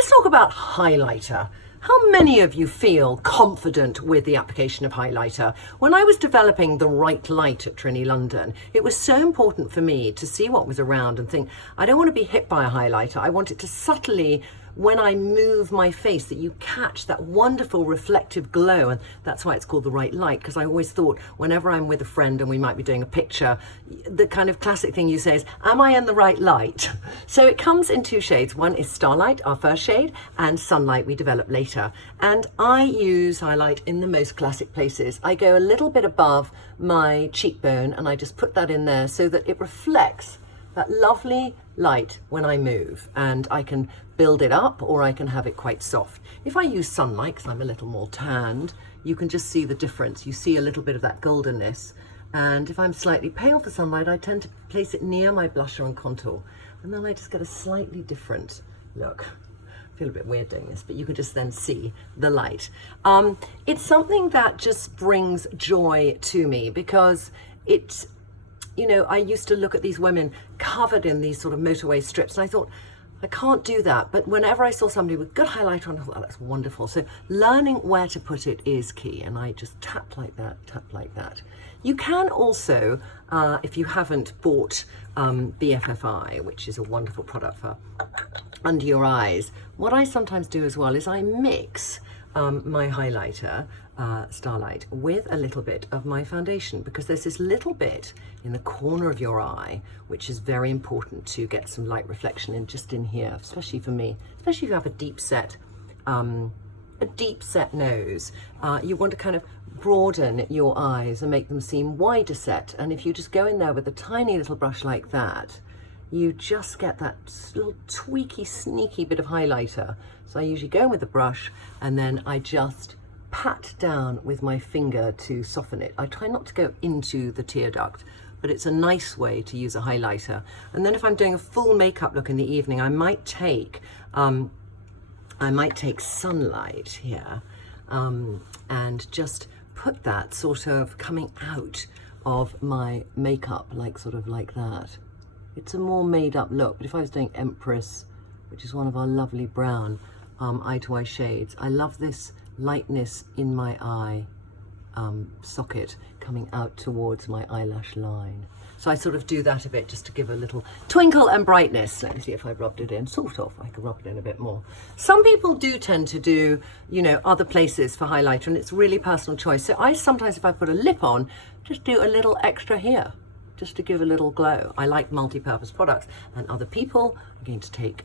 Let's talk about highlighter. How many of you feel confident with the application of highlighter? When I was developing the right light at Trinny London, it was so important for me to see what was around and think, I don't want to be hit by a highlighter. I want it to subtly, when I move my face, that you catch that wonderful reflective glow. And that's why it's called the right light, because I always thought whenever I'm with a friend and we might be doing a picture, the kind of classic thing you say is, am I in the right light? So it comes in two shades. One is Starlight, our first shade, and Sunlight we develop later. And I use highlight in the most classic places. I go a little bit above my cheekbone and I just put that in there so that it reflects that lovely light when I move, and I can build it up or I can have it quite soft. If I use Sunlight, because I'm a little more tanned, you can just see the difference. You see a little bit of that goldenness. And if I'm slightly pale for Sunlight, I tend to place it near my blusher and contour. And then I just get a slightly different look. I feel a bit weird doing this, but you can just then see the light. It's something that just brings joy to me because it's, you know, I used to look at these women covered in these sort of motorway strips and I thought, I can't do that. But whenever I saw somebody with good highlighter on, I thought, oh, that's wonderful. So learning where to put it is key. And I just tap like that, tap like that. You can also, if you haven't bought BFFI, which is a wonderful product for under your eyes, what I sometimes do as well is I mix my highlighter, Starlight, with a little bit of my foundation, because there's this little bit in the corner of your eye which is very important to get some light reflection in, just in here, especially for me, especially if you have a deep set nose. You want to kind of broaden your eyes and make them seem wider set, and if you just go in there with a tiny little brush like that, you just get that little tweaky, sneaky bit of highlighter. So I usually go in with the brush and then I just pat down with my finger to soften it. I try not to go into the tear duct, but it's a nice way to use a highlighter. And then if I'm doing a full makeup look in the evening, I might take Sunlight here and just put that sort of coming out of my makeup, like sort of like that. It's a more made up look, but if I was doing Empress, which is one of our lovely brown eye to eye shades, I love this lightness in my eye socket coming out towards my eyelash line. So I sort of do that a bit just to give a little twinkle and brightness. Let me see if I rubbed it in, sort of. I could rub it in a bit more. Some people do tend to do, you know, other places for highlighter, and it's really personal choice. So I sometimes, if I put a lip on, just do a little extra here, just to give a little glow. I like multi-purpose products, and other people are going to take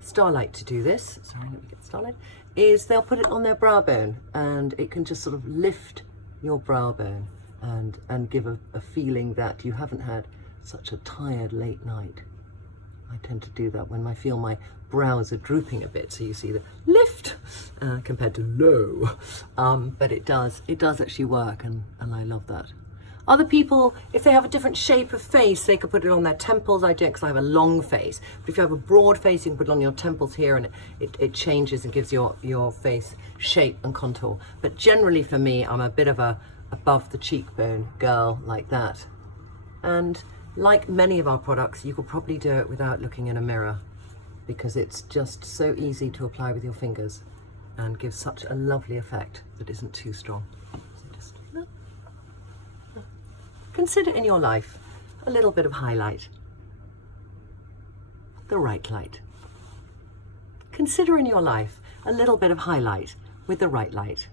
Starlight to do this. Sorry, let me get Starlight. Is they'll put it on their brow bone, and it can just sort of lift your brow bone and give a feeling that you haven't had such a tired late night. I tend to do that when I feel my brows are drooping a bit, so you see the lift compared to low. But it does actually work, and I love that. Other people, if they have a different shape of face, they could put it on their temples. I don't, because I have a long face. But if you have a broad face, you can put it on your temples here, and it changes and gives your face shape and contour. But generally for me, I'm a bit of a above the cheekbone girl like that. And like many of our products, you could probably do it without looking in a mirror, because it's just so easy to apply with your fingers and gives such a lovely effect that isn't too strong. Consider in your life a little bit of highlight, the right light. Consider in your life a little bit of highlight with the right light.